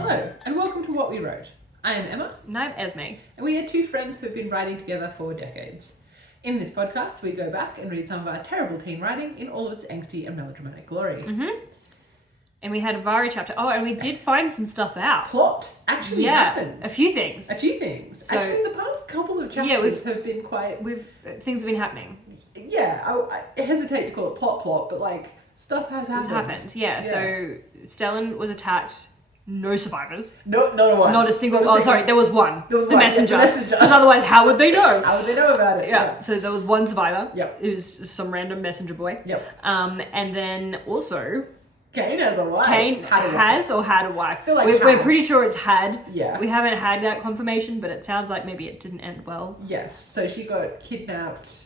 Hello, and welcome to What We Wrote. I am Emma. And I'm Esme. And we are two friends who have been writing together for decades. In this podcast, we go back and read some of our terrible teen writing in all of its angsty and melodramatic glory. Mm-hmm. And we had a Vari chapter. Oh, and we did find some stuff out. Plot actually happened. A few things. So, actually, the past couple of chapters have been quite... Things have been happening. Yeah, I hesitate to call it plot, but like, stuff has happened. Yeah. So, Stellan was attacked. No survivors. No, not a one. Not a single... Sorry, there was one. There was the one. messenger. Yeah, the messenger. Because otherwise, how would they know? How would they know about it? Yeah. So, there was one survivor. Yep. It was some random messenger boy. Yep. And then also... Kane has a wife. Kane has or had a wife. I feel like we're pretty sure it's had. Yeah. We haven't had that confirmation, but it sounds like maybe it didn't end well. Yes. So she got kidnapped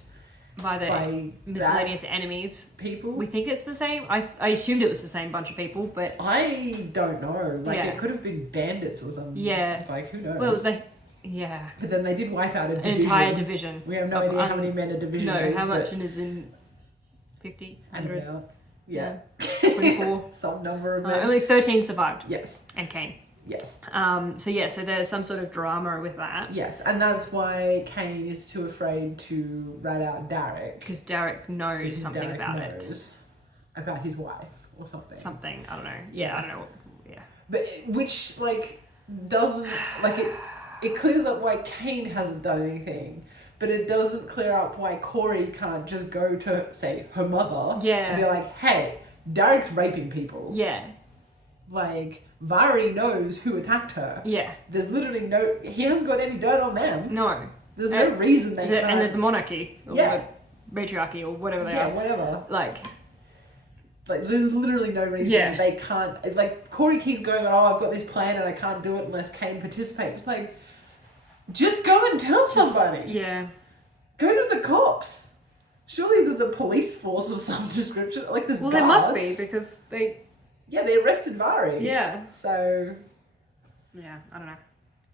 by miscellaneous enemies. People. We think it's the same. I assumed it was the same bunch of people, but I don't know. Like it could have been bandits or something. Yeah. Like who knows? Well, But then they did wipe out an entire division. We have no idea how many men a division is. No, how much is in 50, 100? Yeah. 24. Some number of men. Only 13 survived. Yes. And Kane. Yes. So there's some sort of drama with that. Yes, and that's why Kane is too afraid to rat out Derek. Because Derek knows something about it. About his wife or something. Something, I don't know. Yeah, I don't know. Yeah. But which doesn't it clears up why Kane hasn't done anything. But it doesn't clear up why Corey can't just go to, say, her mother and be like, hey, Derek's raping people. Yeah. Like, Vari knows who attacked her. Yeah. There's literally he hasn't got any dirt on them. No. There's no reason they can't. And the monarchy. Or the matriarchy or whatever they are. Yeah, whatever. Like, there's literally no reason they can't. It's like, Corey keeps going, I've got this plan and I can't do it unless Kane participates. It's like, just go and tell somebody. Yeah. Go to the cops. Surely there's a police force of some description. Like there's guards. There must be because they... Yeah, they arrested Vari. Yeah. So... Yeah, I don't know.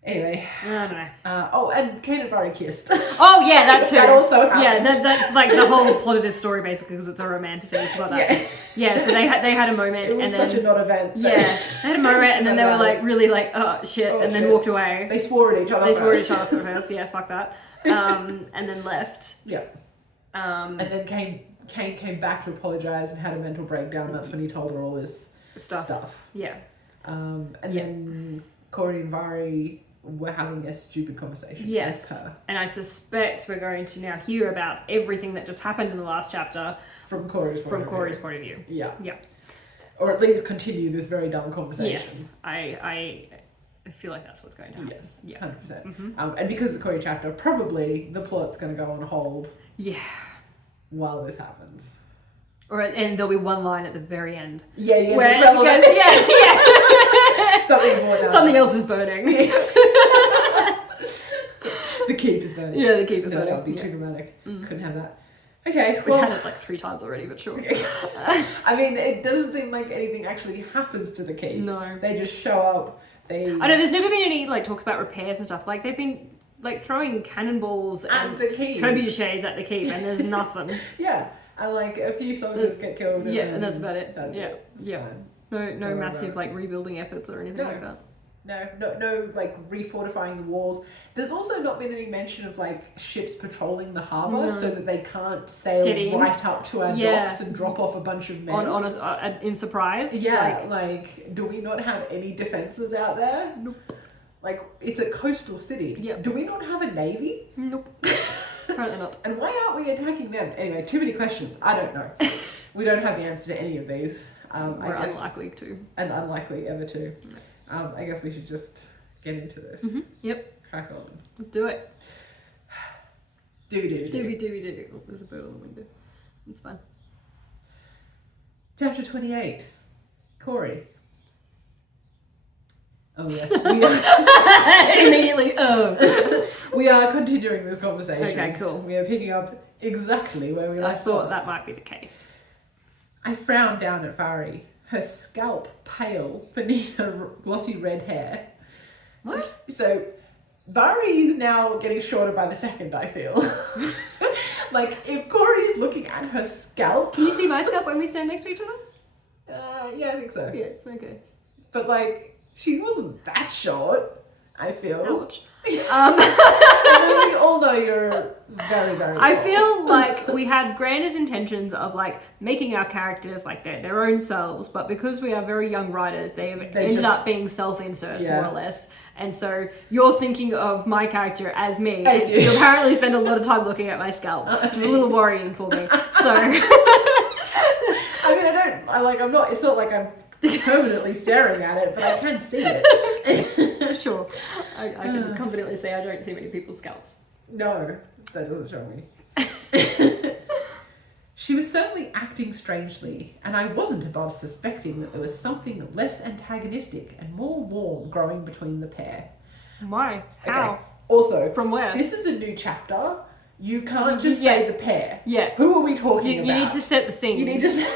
Anyway. I don't know. And Kane and Vari kissed. Oh, yeah, that too. That also happened. Yeah, that's like the whole plot of this story basically because it's a romanticism about that. Yeah, so they had a moment. It was and then, such a non-event. Yeah, they had a moment and then they were like really like, oh shit, and then walked away. They swore at each other first. Yeah, fuck that. And then left. Yeah. And then Kane came back to apologise and had a mental breakdown. That's when he told her all this stuff. Yeah. And then Corey and Vari were having a stupid conversation. Yes. And I suspect we're going to now hear about everything that just happened in the last chapter from Corey's point of view. Yeah. Yeah. Or at least continue this very dumb conversation. Yes. I feel like that's what's going to happen. Yes. Yeah. 100%. Mm-hmm. And because it's Corey chapter, probably the plot's going to go on hold. Yeah. While this happens. And there'll be one line at the very end. Yeah. Where, something else is burning. The keep is burning. Yeah, the keep is burning. That would be too dramatic. Couldn't have that. Okay, We've had it like 3 times already, but sure. I mean, it doesn't seem like anything actually happens to the keep. No. They just show up. I know there's never been any talks about repairs and stuff. Like they've been throwing cannonballs and trebuchets at the keep, and there's nothing. Yeah, and a few soldiers get killed. And that's about it. That's it. Yeah. No massive rebuilding efforts or anything like that. No, refortifying the walls. There's also not been any mention of ships patrolling the harbour so that they can't sail right up to our docks and drop off a bunch of men in surprise. Yeah, do we not have any defences out there? Nope. It's a coastal city. Yep. Do we not have a navy? Nope. Apparently not. And why aren't we attacking them? Anyway, too many questions. I don't know. We don't have the answer to any of these. We're unlikely to. And unlikely ever to. I guess we should just get into this. Mm-hmm. Yep. Crack on. Let's do it. Do. Oh, there's a bird on the window. It's fine. Chapter 28. Corey. Oh yes, we are immediately. Oh, we are continuing this conversation. Okay, cool. We are picking up exactly where we left off. I thought that might be the case. I frowned down at Vari, her scalp pale beneath her glossy red hair. What? So Vari is now getting shorter by the second, I feel. If Corey's looking at her scalp. Can you see my scalp when we stand next to each other? Yeah, I think so. Yes, okay. But She wasn't that short, I feel. Ouch. I mean, we all know you're very, very short. I feel like we had grandest intentions of like making our characters like their own selves, but because we are very young writers, they ended up being self-inserts more or less. And so you're thinking of my character as me. As you. You apparently spend a lot of time looking at my scalp, which is a little worrying for me. So I mean, I'm not, it's not like I'm permanently staring at it, but I can see it. Sure. I can confidently say I don't see many people's scalps. No, that doesn't show me. She was certainly acting strangely, and I wasn't above suspecting that there was something less antagonistic and more warm growing between the pair. Why? How? Okay. Also, from where? This is a new chapter. You can't just say the pair. Yeah. Who are we talking about? You need to set the scene. You need to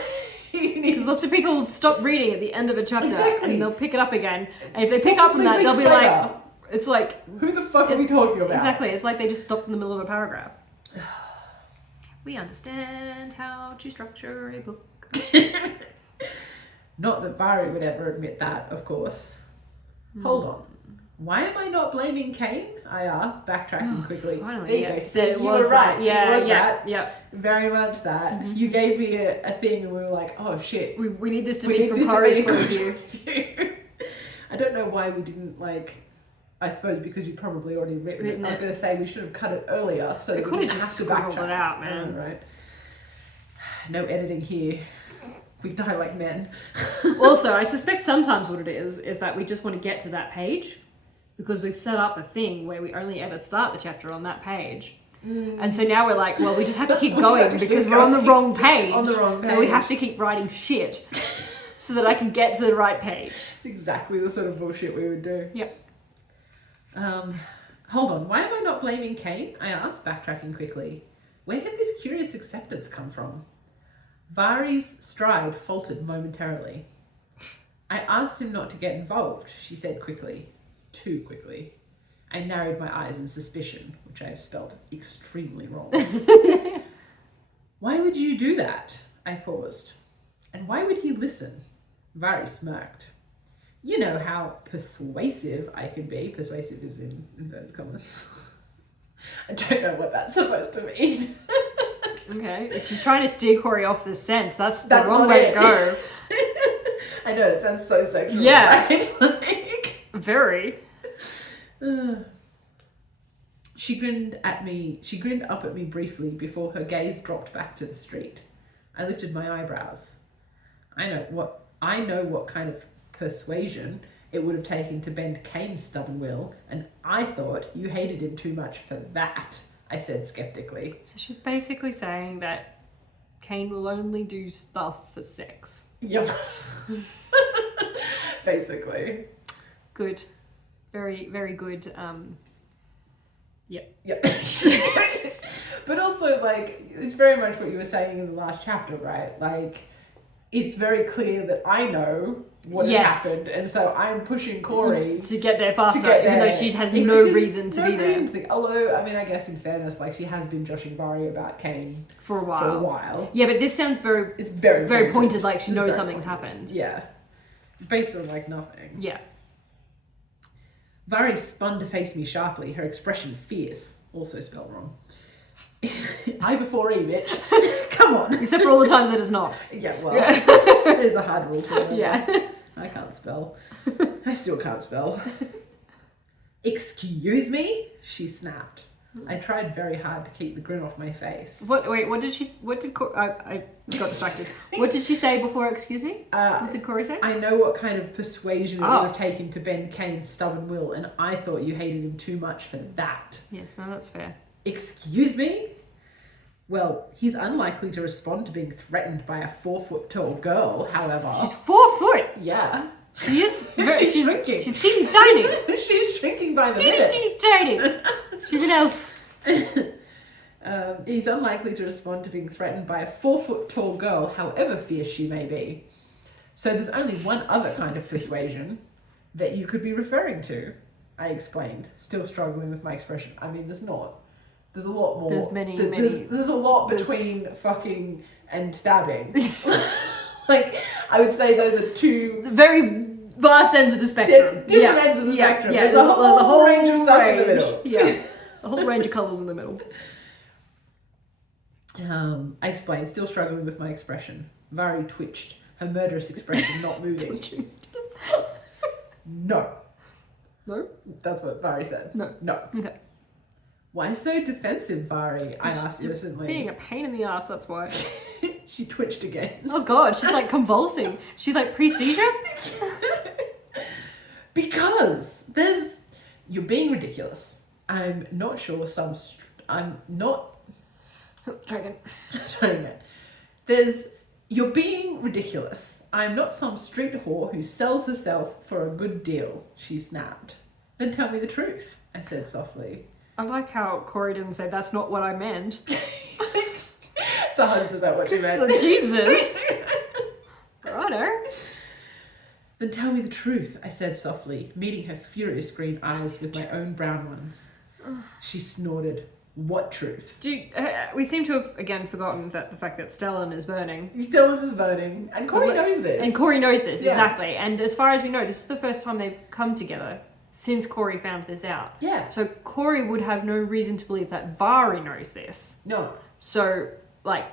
because lots of people stop reading at the end of a chapter and they'll pick it up again. And if they pick Possibly up from that, they'll be later. like, it's like... Who the fuck are we talking about? Exactly. It's like they just stopped in the middle of a paragraph. We understand how to structure a book. Not that Vari would ever admit that, of course. Hold on. Why am I not blaming Kane? I asked, backtracking quickly. Finally, there you go. See, you were right. Yeah, it was yeah, that. yeah. Very much that. Mm-hmm. You gave me a thing and we were like, oh shit. We need this to be from Corey's point of view. I don't know why we didn't I suppose because you probably already written it. I was going to say we should have cut it earlier so that we didn't have to backtrack. It out, man. Right. No editing here. We die like men. Also, I suspect sometimes what it is that we just want to get to that page because we've set up a thing where we only ever start the chapter on that page. And so now we're like, well, we just have to keep going because we're on the wrong page. On the wrong page. So we have to keep writing shit so that I can get to the right page. It's exactly the sort of bullshit we would do. Yep. Hold on. Why am I not blaming Kane? I asked, backtracking quickly. Where had this curious acceptance come from? Vari's stride faltered momentarily. I asked him not to get involved, she said quickly. Too quickly. I narrowed my eyes in suspicion, which I have spelled extremely wrong. Why would you do that? I paused. And why would he listen? Vari smirked. You know how persuasive I can be. Persuasive is in inverted commas. I don't know what that's supposed to mean. Okay, if she's trying to steer Corey off the scent, that's the wrong way to go. I know, it sounds so sexual. Yeah. Right? Very. She grinned up at me briefly before her gaze dropped back to the street. I lifted my eyebrows. I know what kind of persuasion it would have taken to bend Kane's stubborn will, and I thought you hated him too much for that, I said skeptically. So she's basically saying that Kane will only do stuff for sex. Yep. Basically. Good. Very, very good. Yep. Yep. But also, it's very much what you were saying in the last chapter, right? It's very clear that I know what has happened, and so I'm pushing Corey to get there faster, even though she has no reason to be there. Although, I mean, I guess in fairness, she has been joshing Vari about Kane for a while. Yeah, but this sounds it's very pointed, like she knows something's happened. Yeah, based on nothing. Yeah. Vari spun to face me sharply, her expression fierce, also spelled wrong. I before E, bitch. Come on. Except for all the times that it's not. Yeah, well, there's a hard rule to it. Yeah. I can't spell. I still can't spell. Excuse me? She snapped. I tried very hard to keep the grin off my face. I got distracted. What did she say before, excuse me? What did Corey say? I know what kind of persuasion it would have taken to bend Kane's stubborn will, and I thought you hated him too much for that. Yes, no, that's fair. Excuse me? Well, he's unlikely to respond to being threatened by a 4 foot tall girl, however. She's 4 foot? Yeah. She is. She's shrinking. She's teeny tiny. She's shrinking by the minute. Teeny tiny. She's an elf. He's unlikely to respond to being threatened by a 4 foot tall girl, however fierce she may be. So there's only one other kind of persuasion that you could be referring to, I explained, still struggling with my expression. I mean, there's not. There's a lot more. There's many. There's a lot between fucking and stabbing. I would say those are two very vast ends of the spectrum. Different ends of the spectrum. Yeah. There's a whole range of stuff in the middle. Yeah. A whole range of colours in the middle. I explained, still struggling with my expression. Vari twitched, her murderous expression not moving. No. No? That's what Vari said. No. Okay. Why so defensive, Vari? I asked innocently. Being a pain in the ass, that's why. She twitched again. Oh god, she's like convulsing. She's like pre-seizure? Because you're being ridiculous. I'm not sure I'm not... Try again. You're being ridiculous. I'm not some street whore who sells herself for a good deal, she snapped. Then tell me the truth, I said softly. I like how Corey didn't say, that's not what I meant. It's 100% what she meant. Jesus. Righto. Then tell me the truth, I said softly, meeting her furious green eyes with my own brown ones. She snorted. What truth? We seem to have, again, forgotten that the fact that Stellan is burning. Stellan is burning. And Corey knows this. And Corey knows this, exactly. And as far as we know, this is the first time they've come together since Corey found this out. Yeah. So Corey would have no reason to believe that Vari knows this. No. So, like...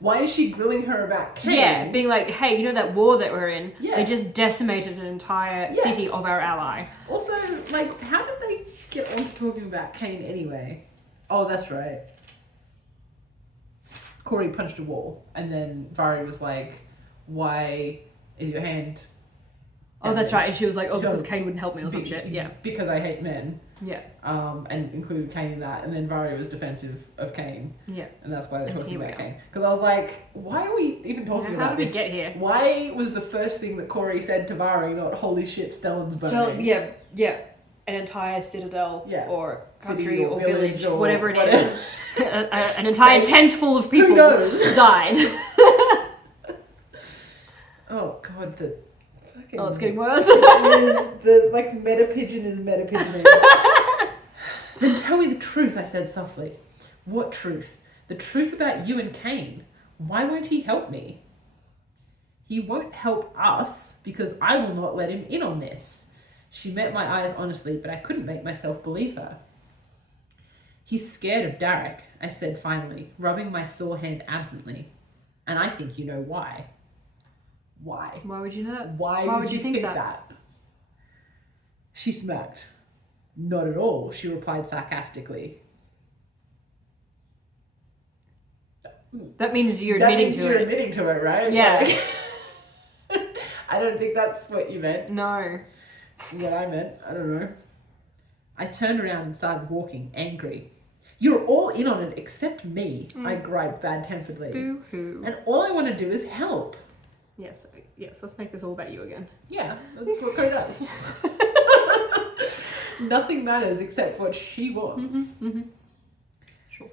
Why is she grilling her about Kane? Yeah, being like, hey, you know that war that we're in? Yeah. They just decimated an entire city of our ally. Also, like, how did they get on to talking about Kane anyway? Oh, that's right. Corey punched a wall, and then Vari was like, why is your hand... Oh, that's right. And she was like, because Kane wouldn't help me or some shit. Yeah. Because I hate men. Yeah. And included Kane in that. And then Vari was defensive of Kane. Yeah. And that's why they're talking about Kane. Because I was like, why are we even talking about this? How did we get here? Why was the first thing that Corey said to Vari not, holy shit, Stellan's burning? Yeah. An entire citadel or country City or village, or whatever it is. An entire tent full of people died. Oh, God, the... Oh, it's getting worse. The meta pigeon is meta pigeoning. Then tell me the truth, I said softly. What truth? The truth about you and Kane. Why won't he help me? He won't help us because I will not let him in on this. She met my eyes honestly, but I couldn't make myself believe her. He's scared of Derek, I said finally, rubbing my sore hand absently. And I think you know why. Why? Why would you know that? Why would you think that? She smirked. Not at all, she replied sarcastically. That means you're admitting to it. You're admitting to it, right? Yeah. I don't think that's what you meant. No. What I meant, I don't know. I turned around and started walking, angry. You're all in on it except me, I griped bad-temperedly. Boo-hoo. And all I want to do is help. Yes, let's make this all about you again. Yeah, that's what Corey does. Nothing matters except what she wants. Sure.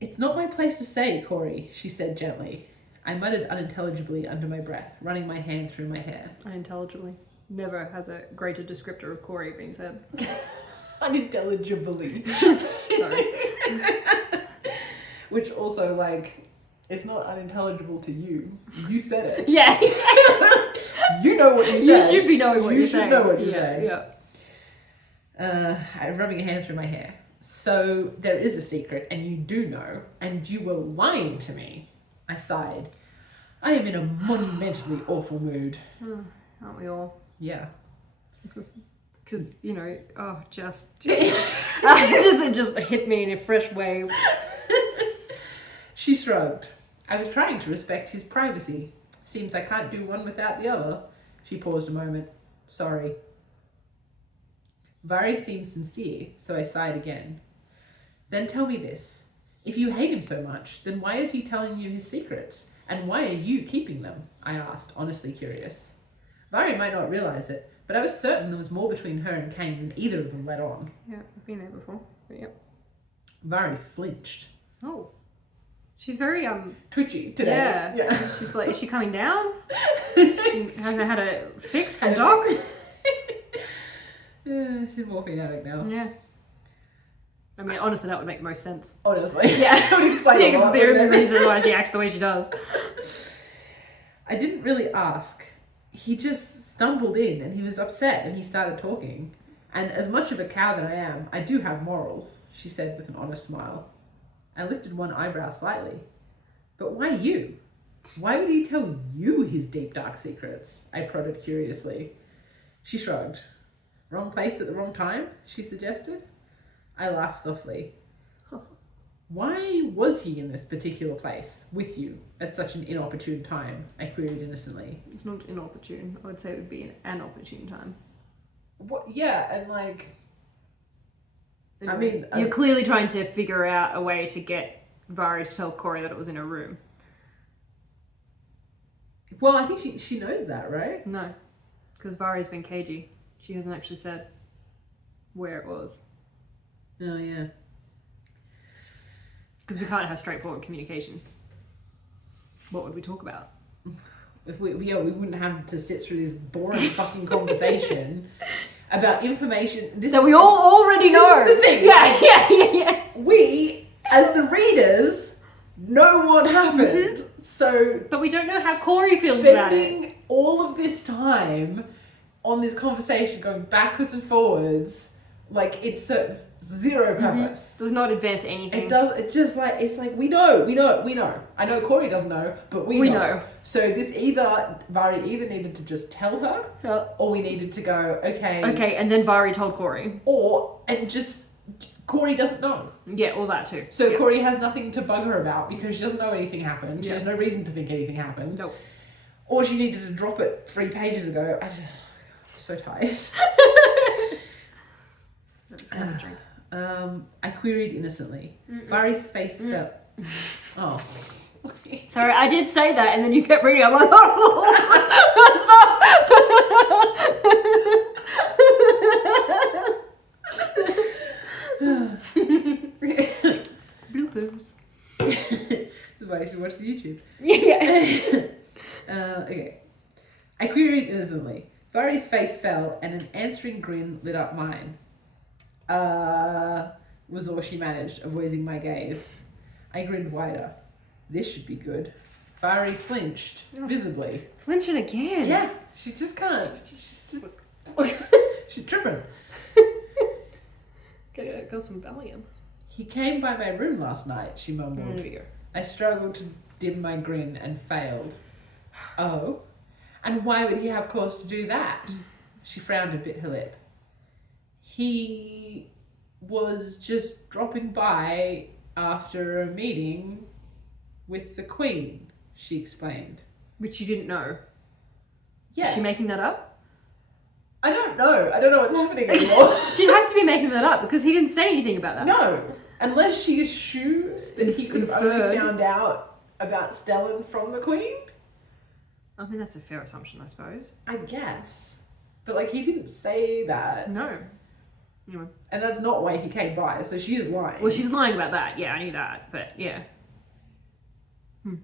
It's not my place to say, Corey, she said gently. I muttered unintelligibly under my breath, running my hand through my hair. Unintelligibly. Never has a greater descriptor of Corey being said. Unintelligibly. Sorry. Which also, it's not unintelligible to you. You said it. Yeah. You know what you said. You should be knowing what you're saying. You should know what you're saying. Yeah. I'm rubbing a hand through my hair. So there is a secret, and you do know, and you were lying to me. I sighed. I am in a monumentally awful mood. Aren't we all? Yeah. Because, it just hit me in a fresh way. She shrugged. I was trying to respect his privacy. Seems I can't do one without the other. She paused a moment. Sorry. Vari seemed sincere, so I sighed again. Then tell me this. If you hate him so much, then why is he telling you his secrets? And why are you keeping them? I asked, honestly curious. Vari might not realize it, but I was certain there was more between her and Kane than either of them let on. Yeah, I've been there before. But yep. Vari flinched. Oh. She's very, twitchy today. Yeah. She's like, is she coming down? She hasn't had a fix from Doc? Yeah, she's a morphine addict now. Yeah. I mean, honestly, that would make most sense. Honestly. Yeah. That would explain a lot. It's the only reason why she acts the way she does. I didn't really ask. he just stumbled in and he was upset and he started talking. And as much of a cow that I am, I do have morals, she said with an honest smile. I lifted one eyebrow slightly. But why you? Why would he tell you his deep, dark secrets? I prodded curiously. She shrugged. Wrong place at the wrong time, she suggested. I laughed softly. Why was he in this particular place with you at such an inopportune time? I queried innocently. It's not inopportune. I would say it would be an opportune time. What? Yeah, and like... Anyway, you're clearly trying to figure out a way to get Vari to tell Corey that it was in her room. Well, I think she knows that, right? No, because Vari's been cagey. She hasn't actually said where it was. Oh, yeah. Because we can't have straightforward communication. What would we talk about? If we wouldn't have to sit through this boring fucking conversation about information that we all already know. This is the thing. Yeah. We, as the readers, know what happened. Mm-hmm. So, but we don't know how Corey feels about it. Spending all of this time on this conversation, going backwards and forwards, like it serves zero purpose. Does not advance anything. It does. It's just like it's like we know. I know Corey doesn't know, but we know. So this Vari either needed to just tell her, or we needed to go okay, and then Vari told Corey, and just Corey doesn't know. Yeah, all that too. So Corey has nothing to bug her about because she doesn't know anything happened. She has no reason to think anything happened. Nope. Or she needed to drop it 3 pages ago. I'm so tired. I queried innocently. Vari's face fell. Oh. Sorry, I did say that, and then you kept reading. I'm like, stop. Bloopers. This is why you should watch the YouTube. Yeah. Okay. I queried innocently. Vari's face fell, and an answering grin lit up mine. Was all she managed, avoiding my gaze. I grinned wider. This should be good. Vari flinched, visibly. Flinching again? Yeah, she just can't. She's tripping. Got some Valium. He came by my room last night, she mumbled. There we go. I struggled to dim my grin and failed. Oh? And why would he have cause to do that? She frowned and bit her lip. He was just dropping by after a meeting with the Queen, she explained. Which you didn't know? Yeah. Is she making that up? I don't know. I don't know what's happening anymore. She'd have to be making that up because he didn't say anything about that. No. Unless she assumes that he could have only found out about Stellan from the Queen. I mean, that's a fair assumption, I suppose. I guess. But, like, he didn't say that. No. Anyway. And that's not why he came by, so she is lying. Well, she's lying about that. Yeah, I knew that. But, yeah. You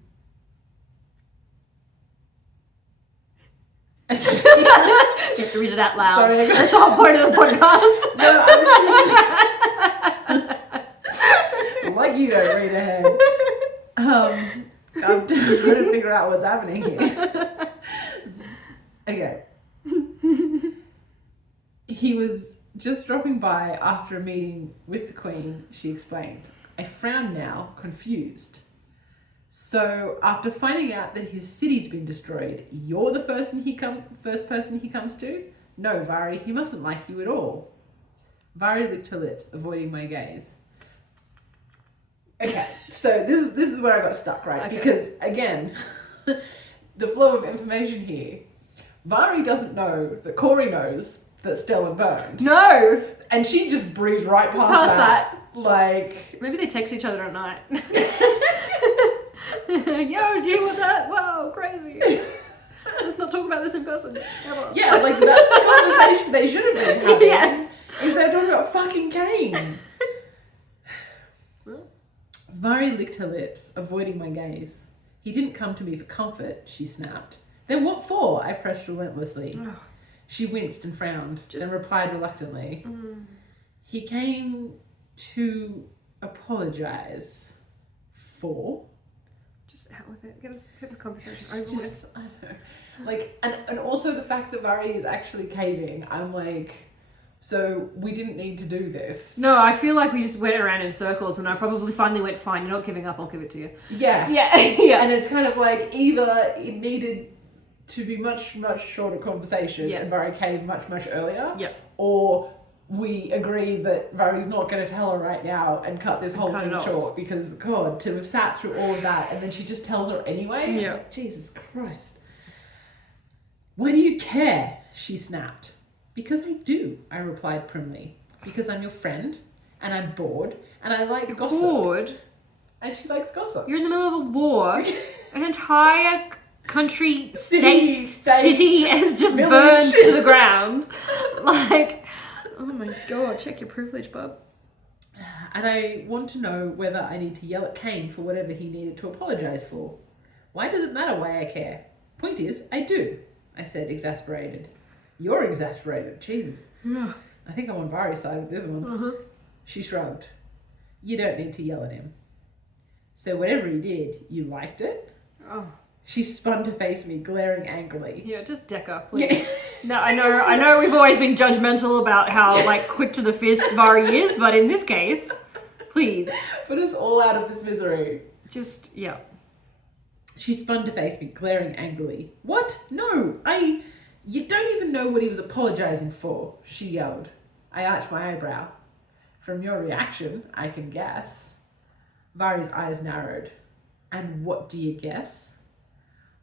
have to read it out loud. Sorry. That's the whole point of the podcast. No, I'm like you don't read ahead. I'm trying to figure out what's happening here. Okay. He was just dropping by after a meeting with the Queen, she explained. I frowned now, confused. So, after finding out that his city's been destroyed, you're the first person he comes to? No, Vari, he mustn't like you at all. Vari licked her lips, avoiding my gaze. Okay, so this is where I got stuck, right? Okay. Because, again, the flow of information here. Vari doesn't know that Corey knows that Stellan burned. No! And she just breezed right past that. Like... Maybe they text each other at night. Yo, do you want that? Whoa, crazy. Let's not talk about this in person. Ever. Yeah, like that's the conversation they should have been having. Yes. Is they're talking about fucking Kane. Vari licked her lips, avoiding my gaze. He didn't come to me for comfort, she snapped. Then what for? I pressed relentlessly. She winced and frowned, then replied reluctantly. He came to apologize for... Just out with it. Get the conversation over with. I don't know. Like, and also the fact that Vari is actually caving, I'm like, so we didn't need to do this. No, I feel like we just went around in circles, and I probably finally went, fine, you're not giving up, I'll give it to you. Yeah. Yeah. Yeah. And it's kind of like either it needed to be much, much shorter conversation and Vari caved much, much earlier. Yeah. Or we agree that Vari's not going to tell her right now and cut this whole thing short because, God, to have sat through all of that and then she just tells her anyway? Yeah. Like, Jesus Christ. Why do you care? She snapped. Because I do, I replied primly. Because I'm your friend and I'm bored and I like gossip. Bored? And she likes gossip. You're in the middle of a war. An entire country, City city has just village. burned to the ground. Like, oh my God, check your privilege, bub. And I want to know whether I need to yell at Kane for whatever he needed to apologise for. Why does it matter why I care? Point is, I do, I said, exasperated. You're exasperated, Jesus. I think I'm on Vari's side with this one. She shrugged. You don't need to yell at him. So whatever he did, you liked it? Oh. She spun to face me, glaring angrily. Yeah, just Decker, please. Yeah. No, I know we've always been judgmental about how, like, quick to the fist Vari is, but in this case, please. Put us all out of this misery. Just, yeah. She spun to face me, glaring angrily. What? No, you don't even know what he was apologising for, she yelled. I arched my eyebrow. From your reaction, I can guess. Vari's eyes narrowed. And what do you guess?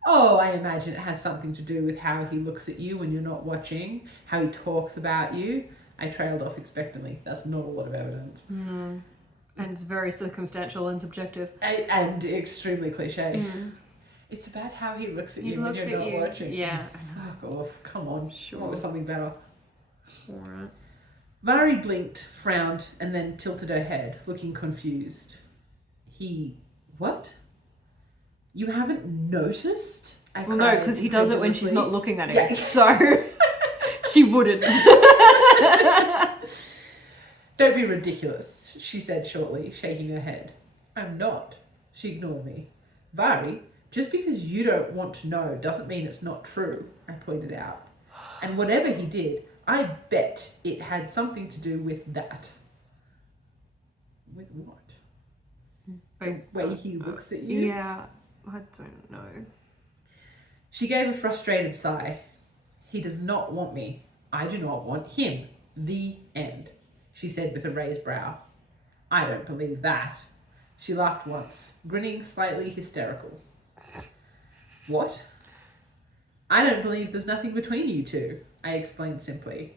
Oh, I imagine it has something to do with how he looks at you when you're not watching, how he talks about you. I trailed off expectantly. That's not a lot of evidence. And it's very circumstantial and subjective. And extremely cliche. It's about how he looks at you when you're not watching. Yeah. Fuck off. Come on. Sure. What was something better? Alright. Vari blinked, frowned, and then tilted her head, looking confused. What? You haven't noticed? Well, no, because he does it when she's not looking at him. Yeah. So, she wouldn't. Don't be ridiculous, she said shortly, shaking her head. I'm not. She ignored me. Vari, just because you don't want to know doesn't mean it's not true, I pointed out. And whatever he did, I bet it had something to do with that. With what? The way he looks at you? Yeah, I don't know. She gave a frustrated sigh. He does not want me. I do not want him. The end, she said with a raised brow. I don't believe that. She laughed once, grinning slightly hysterical. What? I don't believe there's nothing between you two, I explained simply.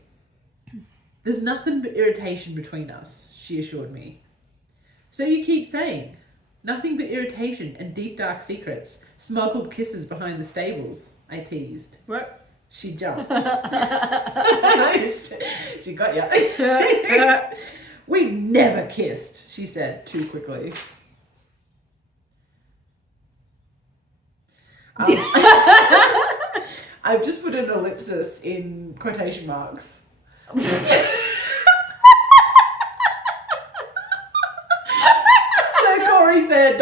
There's nothing but irritation between us, she assured me. So you keep saying. Nothing but irritation and deep dark secrets, smuggled kisses behind the stables, I teased. What? She jumped. She got ya. We've never kissed, she said too quickly. I've just put an ellipsis in quotation marks. So Corey said ...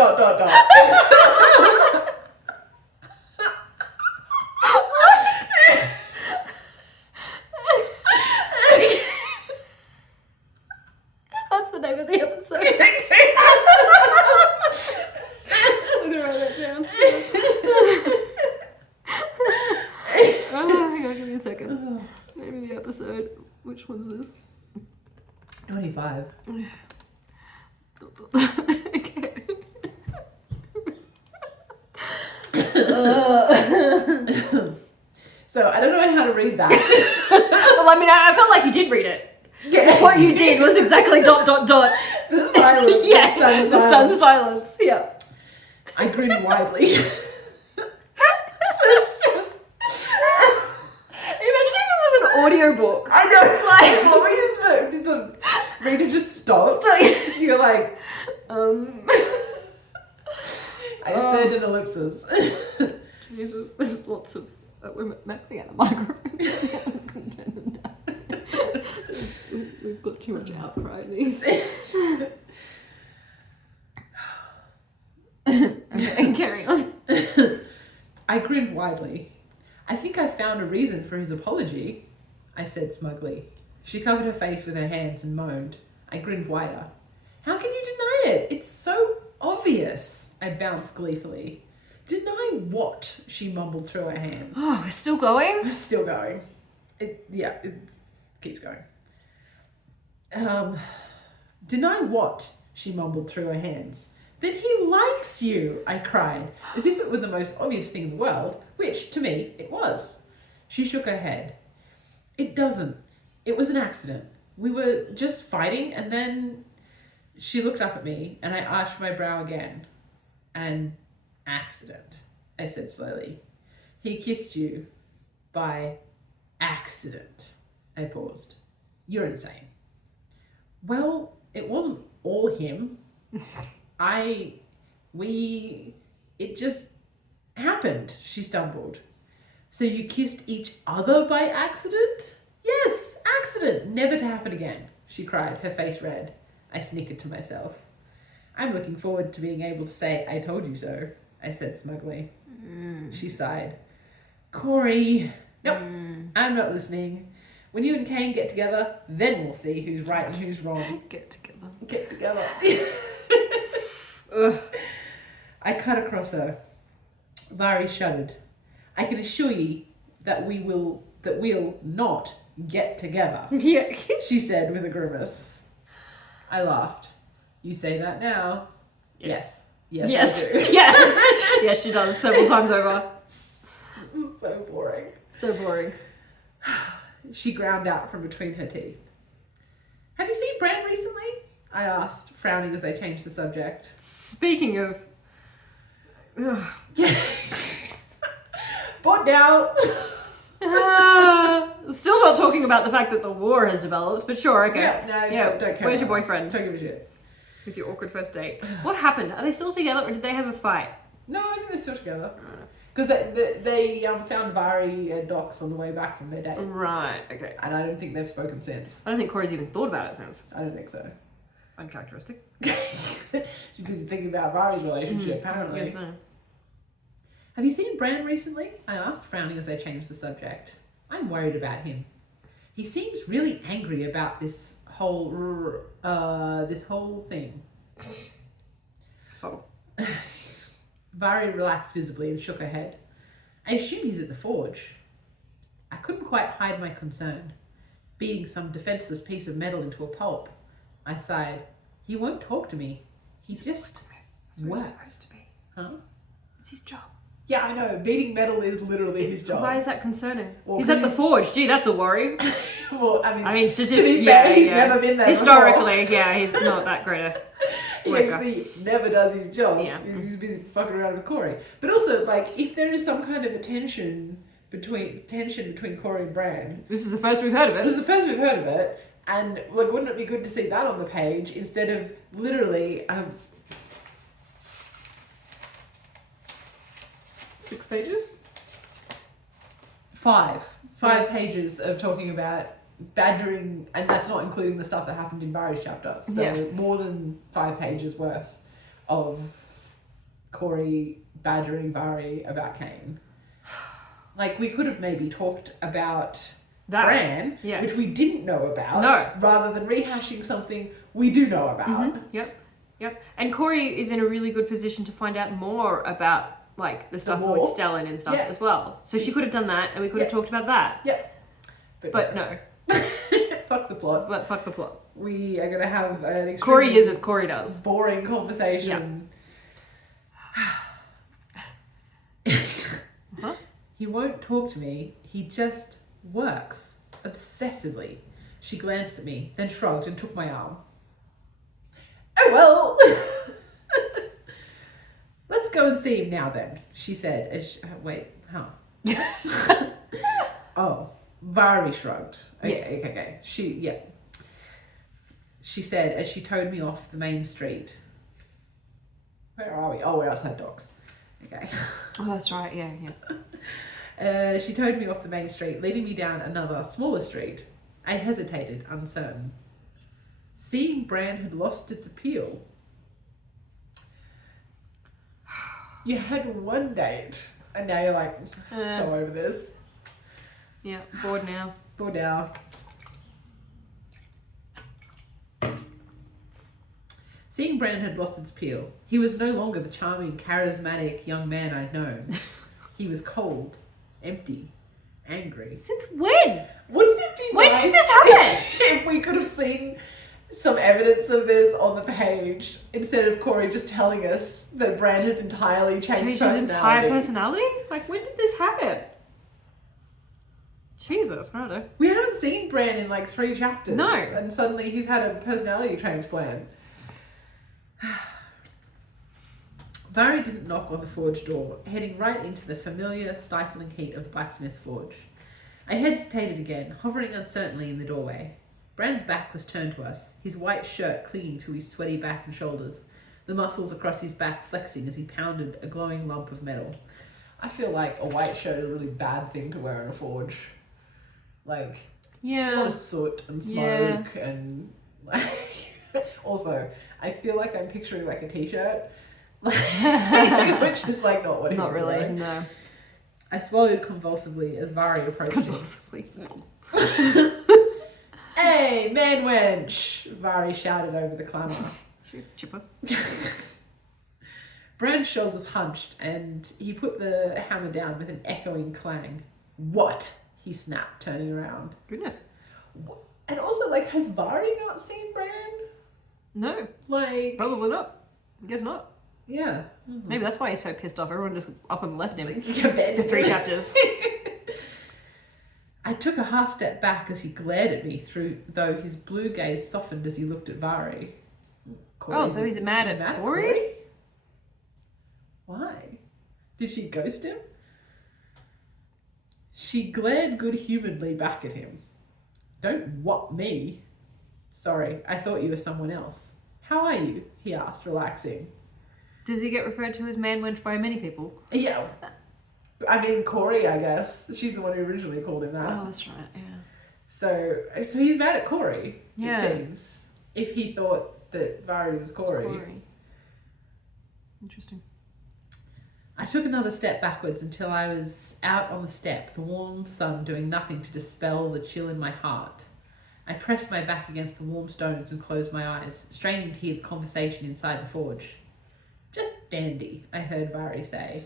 That's the name of the episode. I'm gonna write that down. Oh, hang on, give me a second. Name of the episode. Which one's this? 25. Okay. So I don't know how to read that. Well, I mean, I felt like you did read it. Yeah. What you did was exactly ... The silence. Yeah, the stunned silence. Yeah. I grinned widely. Imagine if it was an audiobook. I know. Like, what we just did the reader just stop? You're like, I said an ellipsis. Jesus, there's lots of. We're maxing out the microphone. We've got too much outcry in these. Okay, carry on. I grinned widely. I think I found a reason for his apology, I said smugly. She covered her face with her hands and moaned. I grinned wider. How can you deny it? It's so obvious, I bounced gleefully. Deny what? She mumbled through her hands. Oh, we're still going? We're still going. It keeps going. Deny what? She mumbled through her hands. That he likes you, I cried, as if it were the most obvious thing in the world, which, to me, it was. She shook her head. It doesn't. It was an accident. We were just fighting, and then she looked up at me, and I arched my brow again. An accident, I said slowly. He kissed you by accident. I paused. You're insane. Well, it wasn't all him. It just happened, she stumbled. So you kissed each other by accident? Yes, accident, never to happen again, she cried, her face red. I snickered to myself. I'm looking forward to being able to say, I told you so, I said smugly. She sighed. Corey, nope, I'm not listening. When you and Kane get together, then we'll see who's right and who's wrong. Get together. Get together. I cut across her. Vari shuddered. I can assure you that we'll not get together. Yeah. She said with a grimace. I laughed. You say that now? Yes. Yes, I do. Yes. Yes, she does several times over. So boring. So boring. She ground out from between her teeth. Have you seen Bran recently? I asked, frowning as I changed the subject. Speaking of... But now. Still not talking about the fact that the war has developed, but sure, okay. Don't care. Where's your boyfriend? Don't give a shit. With your awkward first date. What happened? Are they still together or did they have a fight? No, I think they're still together. Because they found Vari and Docs on the way back from their date. Right, okay. And I don't think they've spoken since. I don't think Corey's even thought about it since. I don't think so. Uncharacteristic. She's busy thinking about Vari's relationship, apparently. Yes, no. Have you seen Bran recently? I asked, frowning as I changed the subject. I'm worried about him. He seems really angry about this whole thing. So. Vari relaxed visibly and shook her head. I assume he's at the forge. I couldn't quite hide my concern. Beating some defenseless piece of metal into a pulp. I sighed. He won't talk to me. He just works. Supposed to be. Huh? It's his job. Yeah, I know. Beating metal is literally his job. Why is that concerning? Well, he's at the forge. Gee, that's a worry. Well, I mean, statistically, he's never been there historically, before. Yeah, he's not that great a He worker. actually never does his job. Yeah. He's busy fucking around with Corey. But also, like, if there is some kind of a tension between Corey and Bran. This is the first we've heard of it. This is the first we've heard of it. And, like, wouldn't it be good to see that on the page instead of literally 6 pages? 5 pages of talking about badgering, and that's not including the stuff that happened in Vari's chapter. So more than 5 pages worth of Corey badgering Vari about Kane. Like, we could have maybe talked about Bran, which we didn't know about, rather than rehashing something we do know about. Mm-hmm. Yep. And Corey is in a really good position to find out more about, like, the stuff with Stellan and stuff as well. So she could have done that, and we could have talked about that. Yep. But no. Fuck the plot. But fuck the plot. We are going to have an Corey is as Corey does. Boring conversation. Huh? He won't talk to me. He just works. Obsessively. She glanced at me, then shrugged and took my arm. Oh well. Let's go and see him now then, she said as Oh, Vari shrugged. Okay. She said as she towed me off the main street. Where are we? Oh, we're outside Docks. Okay. Oh, that's right. Yeah. She towed me off the main street, leading me down another, smaller street. I hesitated, uncertain. Seeing Bran had lost its appeal. You had one date. And now you're like, so over this. Yeah, bored now. Bored now. Seeing Brandon had lost its appeal. He was no longer the charming, charismatic young man I'd known. He was cold, empty, angry. Since when? Wouldn't it be when nice did this happen? if we could have seen some evidence of this on the page instead of Corey just telling us that Bran has entirely changed his entire personality? Like, when did this happen? Jesus, I don't know. We haven't seen Bran in like 3 chapters. No. And suddenly he's had a personality transplant. Vari didn't knock on the forge door, heading right into the familiar, stifling heat of Blacksmith's forge. I hesitated again, hovering uncertainly in the doorway. Bran's back was turned to us, his white shirt clinging to his sweaty back and shoulders, the muscles across his back flexing as he pounded a glowing lump of metal. I feel like a white shirt is a really bad thing to wear in a forge. Like, yeah, it's a lot of soot and smoke and like. Also, I feel like I'm picturing like a t-shirt, which is like not what he not was really. wearing. No. I swallowed convulsively as Vari approached Convulsively. Hey, man wench! Vari shouted over the clamour. Chipper. Bran's shoulders hunched and he put the hammer down with an echoing clang. What? He snapped, turning around. Goodness. And also, like, has Vari not seen Bran? No. Like... Probably not. I guess not. Yeah. Mm-hmm. Maybe that's why he's so pissed off. Everyone just up and left him for for 3 chapters. I took a half step back as he glared at me though his blue gaze softened as he looked at Vari. Oh, so he's mad at Corey? Why? Did she ghost him? She glared good-humouredly back at him. Don't what me? Sorry, I thought you were someone else. How are you? He asked, relaxing. Does he get referred to as man wench by many people? Yeah. I mean, Corey, I guess. She's the one who originally called him that. Oh, that's right, yeah. So he's mad at Corey, yeah. it seems. If he thought that Vari was Corey. Interesting. I took another step backwards until I was out on the step, the warm sun doing nothing to dispel the chill in my heart. I pressed my back against the warm stones and closed my eyes, straining to hear the conversation inside the forge. Just dandy, I heard Vari say.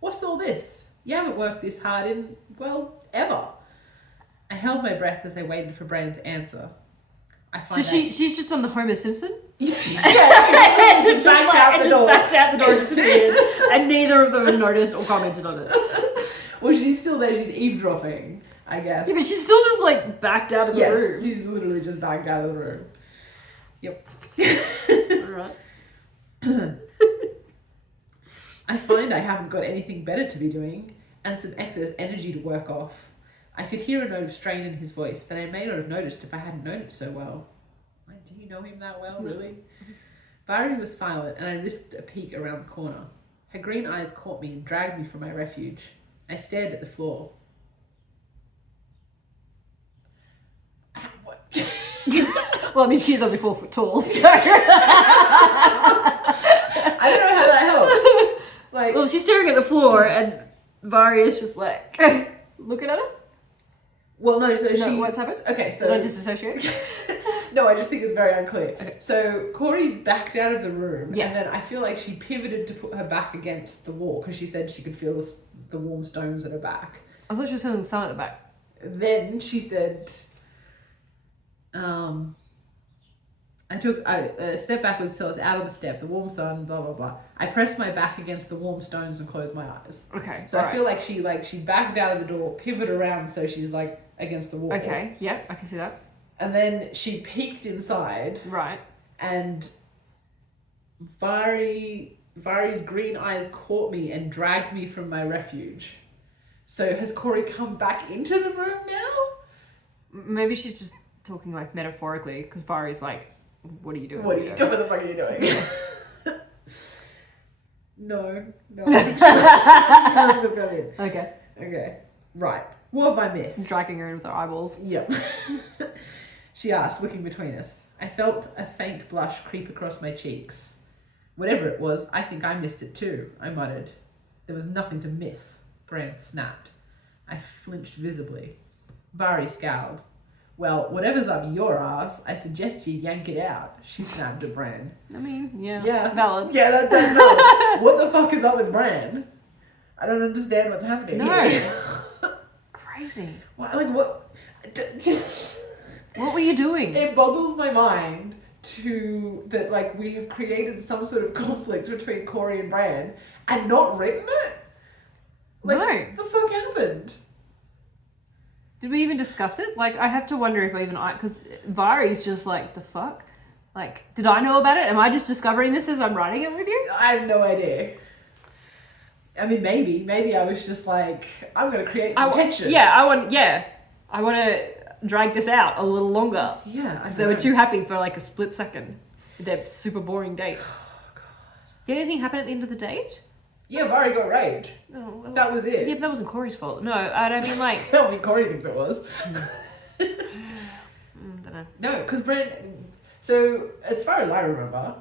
What's all this? You haven't worked this hard in, well, ever. I held my breath as I waited for Bran's answer. She's just on the Homer Simpson? Yeah, just backed out the door, disappeared, and neither of them noticed or commented on it. Well, she's still there, she's eavesdropping, I guess. Yeah, but she's still just like backed out of the room. Yes, she's literally just backed out of the room. Yep. Alright. I find I haven't got anything better to be doing, and some excess energy to work off. I could hear a note of strain in his voice that I may not have noticed if I hadn't known it so well. Do you know him that well, really? Vari was silent, and I risked a peek around the corner. Her green eyes caught me and dragged me from my refuge. I stared at the floor. What? Well, I mean, she's only 4 foot tall, so... I don't know how that helps. Like, well, she's staring at the floor, and Vari is just like, looking at her? Well, no, so she... What's happened? Okay, so... Did I disassociate? No, I just think it's very unclear. Okay. So Corey backed out of the room, yes. And then I feel like she pivoted to put her back against the wall because she said she could feel the warm stones at her back. I thought she was feeling sun at the back. Then she said, I took a step backwards till I was out on the step, the warm sun, blah, blah, blah. I pressed my back against the warm stones and closed my eyes. Okay. So I feel like she backed out of the door, pivoted around so she's like against the wall. Okay, yeah, I can see that. And then she peeked inside. Right. And Vari's green eyes caught me and dragged me from my refuge. So has Corey come back into the room now? Maybe she's just talking like metaphorically, because Vari's like, what are you doing? What the fuck are you doing? No. I think she must have come in. Okay. Right. What have I missed? Dragging her in with her eyeballs. Yep. She asked, looking between us. I felt a faint blush creep across my cheeks. Whatever it was, I think I missed it too, I muttered. There was nothing to miss. Bran snapped. I flinched visibly. Vari scowled. Well, whatever's up your ass, I suggest you yank it out, she snapped at Bran. I mean, yeah. Yeah. Valid. Yeah, that's valid. What the fuck is up with Bran? I don't understand what's happening here. Crazy. What, like, what? Just... What were you doing? It boggles my mind that, like, we have created some sort of conflict between Corey and Bran and not written it? Like, No. what the fuck happened? Did we even discuss it? Like, I have to wonder if because Vari's just like, the fuck? Like, did I know about it? Am I just discovering this as I'm writing it with you? I have no idea. I mean, maybe I was just like, I'm going to create some tension. Yeah, I want to drag this out a little longer. Yeah. Because they were too happy for like a split second with their super boring date. Oh, God. Did anything happen at the end of the date? Yeah, Vari got raped. Oh, well, that was it. Yeah, but that wasn't Corey's fault. No, I don't mean like... I mean, Corey thinks it was. don't know. No, because Bran... So, as far as I remember,